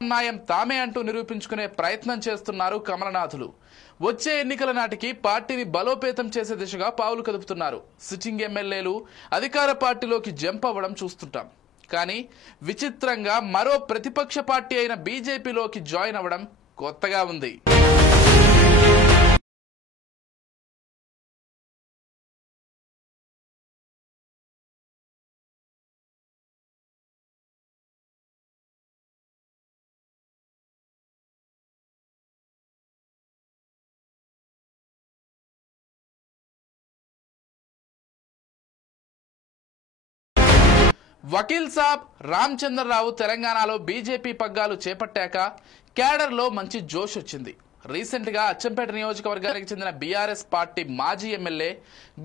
న్యాయం తామే అంటూ నిరూపించుకునే ప్రయత్నం చేస్తున్నారు కమలనాథులు. వచ్చే ఎన్నికల నాటికి పార్టీని బలోపేతం చేసే దిశగా పావులు కదుపుతున్నారు. సిట్టింగ్ ఎమ్మెల్యేలు అధికార పార్టీలోకి జంప్ అవ్వడం చూస్తుంటాం. కానీ విచిత్రంగా మరో ప్రతిపక్ష పార్టీ అయిన బీజేపీలోకి జాయిన్ అవ్వడం కొత్తగా ఉంది. వకీల్ సాబ్ రామచంద్రరావు తెలంగాణలో బీజేపీ పగ్గాలు చేపట్టాక క్యాడర్లో మంచి జోష్ వచ్చింది. రీసెంట్ గా అచ్చంపేట నియోజకవర్గానికి చెందిన బీఆర్ఎస్ పార్టీ మాజీ ఎమ్మెల్యే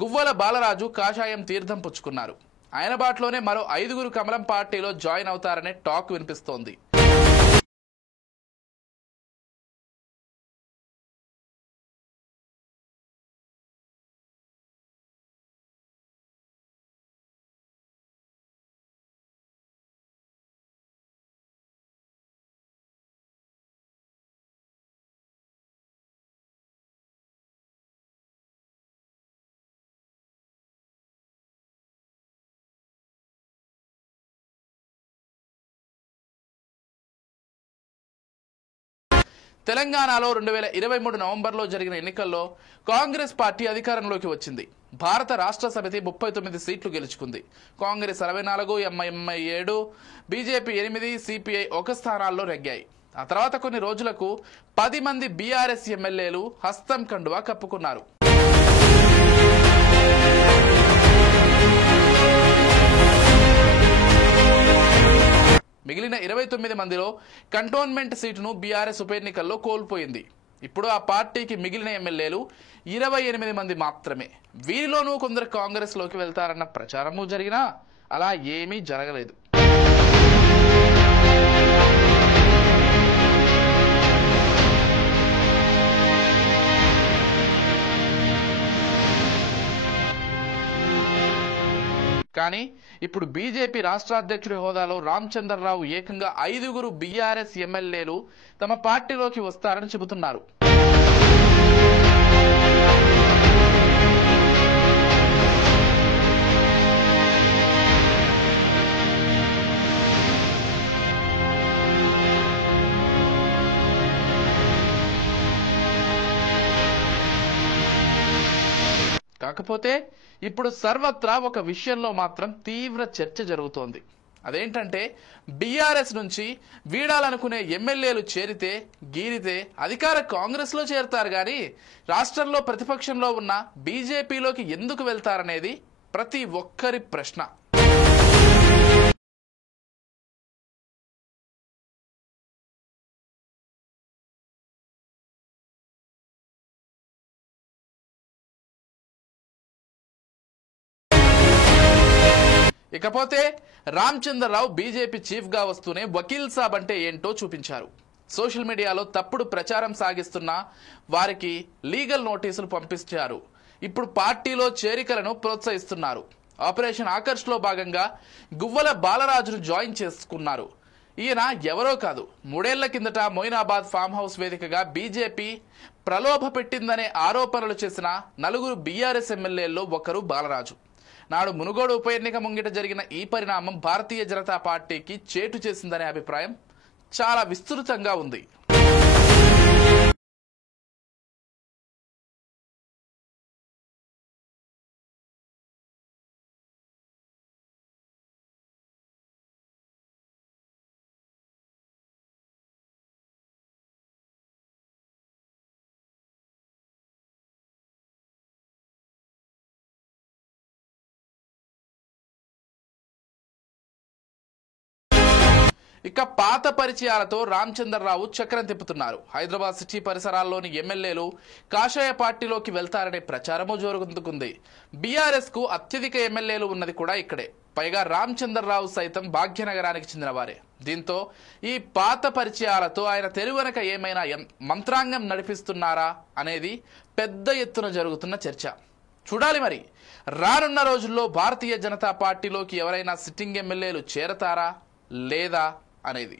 గువ్వల బాలరాజు కాషాయం తీర్థం పుచ్చుకున్నారు. ఆయన బాటలోనే మరో 5 కమలం పార్టీలో జాయిన్ అవుతారనే టాక్ వినిపిస్తోంది. తెలంగాణలో 2023 నవంబర్లో జరిగిన ఎన్నికల్లో కాంగ్రెస్ పార్టీ అధికారంలోకి వచ్చింది. భారత రాష్ట్ర సమితి 39 సీట్లు గెలుచుకుంది. కాంగ్రెస్ 64, ఎంఐఎం 7, బీజేపీ 8, సిపిఐ 1 స్థానాల్లో నెగ్గాయి. ఆ తర్వాత కొన్ని రోజులకు 10 మంది బీఆర్ఎస్ ఎమ్మెల్యేలు హస్తం కండువా కప్పుకున్నారు. మిగిలిన 29 మందిలో కంటోన్మెంట్ సీటును బీఆర్ఎస్ ఉప ఎన్నికల్లో కోల్పోయింది. ఇప్పుడు ఆ పార్టీకి మిగిలిన ఎమ్మెల్యేలు 28 మంది మాత్రమే. వీరిలోనూ కొందరు కాంగ్రెస్ లోకి వెళ్తారన్న ప్రచారము జరిగినా అలా ఏమీ జరగలేదు. కానీ ఇప్పుడు బీజేపీ రాష్ట్ర అధ్యక్షుడి హోదాలో రామచంద్రరావు ఏకంగా 5 బీఆర్ఎస్ ఎమ్మెల్యేలు తమ పార్టీలోకి వస్తారని చెబుతున్నారు. కాకపోతే ఇప్పుడు సర్వత్రా ఒక విషయంలో మాత్రం తీవ్ర చర్చ జరుగుతోంది. అదేంటంటే బీఆర్ఎస్ నుంచి వీడాలనుకునే ఎమ్మెల్యేలు గీరితే అధికార కాంగ్రెస్ లో చేరతారు కానీ రాష్ట్రంలో ప్రతిపక్షంలో ఉన్న బీజేపీలోకి ఎందుకు వెళ్తారనేది ప్రతి ఒక్కరి ప్రశ్న. ఇకపోతే రామచంద్రరావు బీజేపీ చీఫ్ గా వస్తూనే వకీల్ సాబ్ అంటే ఏంటో చూపించారు. సోషల్ మీడియాలో తప్పుడు ప్రచారం సాగిస్తున్న వారికి లీగల్ నోటీసులు పంపించారు. ఇప్పుడు పార్టీలో చేరికలను ప్రోత్సహిస్తున్నారు. ఆపరేషన్ ఆకర్ష్ లో భాగంగా గువ్వల బాలరాజును జాయిన్ చేసుకున్నారు. ఈయన ఎవరో కాదు, 3 ఏళ్ల కిందట మొయినాబాద్ ఫామ్ హౌస్ వేదికగా బీజేపీ ప్రలోభ పెట్టిందనే ఆరోపణలు చేసిన 4 బీఆర్ఎస్ ఎమ్మెల్యేల్లో ఒకరు బాలరాజు. నాడు మునుగోడు ఉప ఎన్నిక ముంగిట జరిగిన ఈ పరిణామం భారతీయ జనతా పార్టీకి చేటు చేసిందనే అభిప్రాయం చాలా విస్తృతంగా ఉంది. ఇక పాత పరిచయాలతో రామచంద్రరావు చక్రం తిప్పుతున్నారు. హైదరాబాద్ సిటీ పరిసరాల్లోని ఎమ్మెల్యేలు కాషాయ పార్టీలోకి వెళ్తారనే ప్రచారమూ జరుగుతుంది. బీఆర్ఎస్ కు అత్యధిక ఎమ్మెల్యేలు ఉన్నది కూడా ఇక్కడే. పైగా రామచంద్రరావు సైతం భాగ్యనగరానికి చెందిన వారే. దీంతో ఈ పాత పరిచయాలతో ఆయన తెరువెనక ఏమైనా మంత్రాంగం నడిపిస్తున్నారా అనేది పెద్ద ఎత్తున జరుగుతున్న చర్చ. చూడాలి మరి రానున్న రోజుల్లో భారతీయ జనతా పార్టీలోకి ఎవరైనా సిట్టింగ్ ఎమ్మెల్యేలు చేరతారా లేదా అనేది.